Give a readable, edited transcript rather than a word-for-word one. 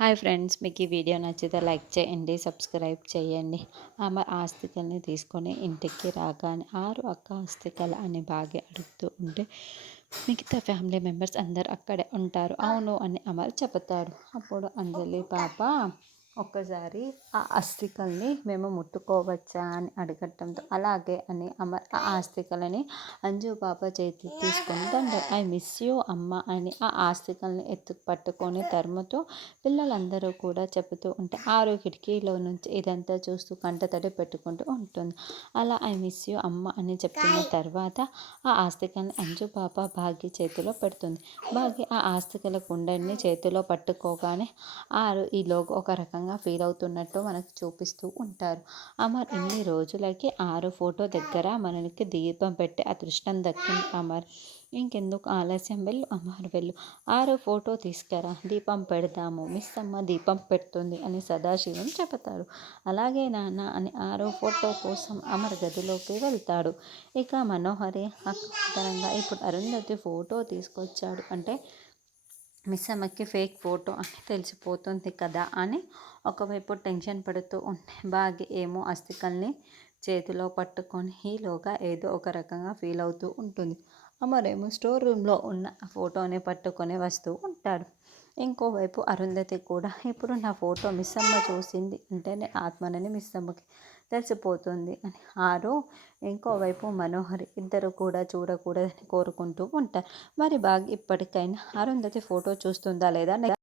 Hi friends, మీకు ఈ video నచ్చితే లైక్ చేయండి, సబ్స్క్రైబ్ చేయండి. ఆమె ఆస్తికల్ని తీసుకొని ఇంటికి రాగానే ఆరు అక్క ఆస్తికలు అని బాగా అడుగుతూ ఉంటే మిగతా ఫ్యామిలీ మెంబర్స్ అందరు అక్కడే ఉంటారు. అవును అని అమర్ చెబుతాడు. అప్పుడు అంజలి పాప ఒక్కసారి ఆ అస్థికల్ని మేము ముట్టుకోవచ్చా అని అడగటంతో అలాగే అని అమర్ ఆ ఆస్తికలని అంజు పాప చేతి తీసుకొని ఐ మిస్ యూ అమ్మ అని ఆ ఆస్తికల్ని పట్టుకొని తరుముతూ పిల్లలందరూ కూడా చెబుతూ ఉంటే ఆరు కిటికీలో నుంచి ఇదంతా చూస్తూ కంటతడి పెట్టుకుంటూ ఉంటుంది. అలా ఐ మిస్ యూ అమ్మ అని చెప్పిన తర్వాత ఆ ఆస్తికల్ని అంజు పాప భాగ్య చేతిలో పెడుతుంది. భాగ్య ఆ ఆస్తికల కుండని చేతిలో పట్టుకోగానే ఆరు ఈలోగా ఒక రకంగా ఫీల్ అవుతున్నట్టు మనకు చూపిస్తూ ఉంటారు. అమర్ ఇన్ని రోజులకి ఆరు ఫోటో దగ్గర మనకి దీపం పెట్టి అదృష్టం దక్కింది. అమర్ ఇంకెందుకు ఆలస్యం, వెళ్ళు అమర్ వెళ్ళు, ఆరు ఫోటో తీసుకురా, దీపం పెడదాము, మిస్ అమ్మ దీపం పెడుతుంది అని సదాశివం చెబుతాడు. అలాగే నాన్న అని ఆరో ఫోటో కోసం అమర్ గదిలోకి వెళ్తాడు. ఇక మనోహరి అక్కడంగా ఇప్పుడు అరుంధతి ఫోటో తీసుకొచ్చాడు అంటే మిస్ అమ్మకి ఫేక్ ఫోటో అని తెలిసిపోతుంది కదా అని ఒకవైపు టెన్షన్ పడుతూ ఉంటే భాగ్య ఏమో అస్థికల్ని చేతిలో పట్టుకొని ఈలోగా ఏదో ఒక రకంగా ఫీల్ అవుతూ ఉంటుంది. అమరేమో స్టోర్ రూమ్లో ఉన్న ఆ ఫోటోని పట్టుకొని వస్తూ ఉంటాడు. ఇంకోవైపు అరుంధతి కూడా ఇప్పుడు నా ఫోటో మిస్ అమ్మ చూసింది అంటే నేను ఆత్మనని మిస్ అమ్మకి తెలిసిపోతుంది అని ఆరో ఇంకోవైపు మనోహరి ఇద్దరు కూడా చూడకూడదని కోరుకుంటూ ఉంటారు. మరి బాగా ఇప్పటికైనా అరుంధతి ఫోటో చూస్తుందా లేదా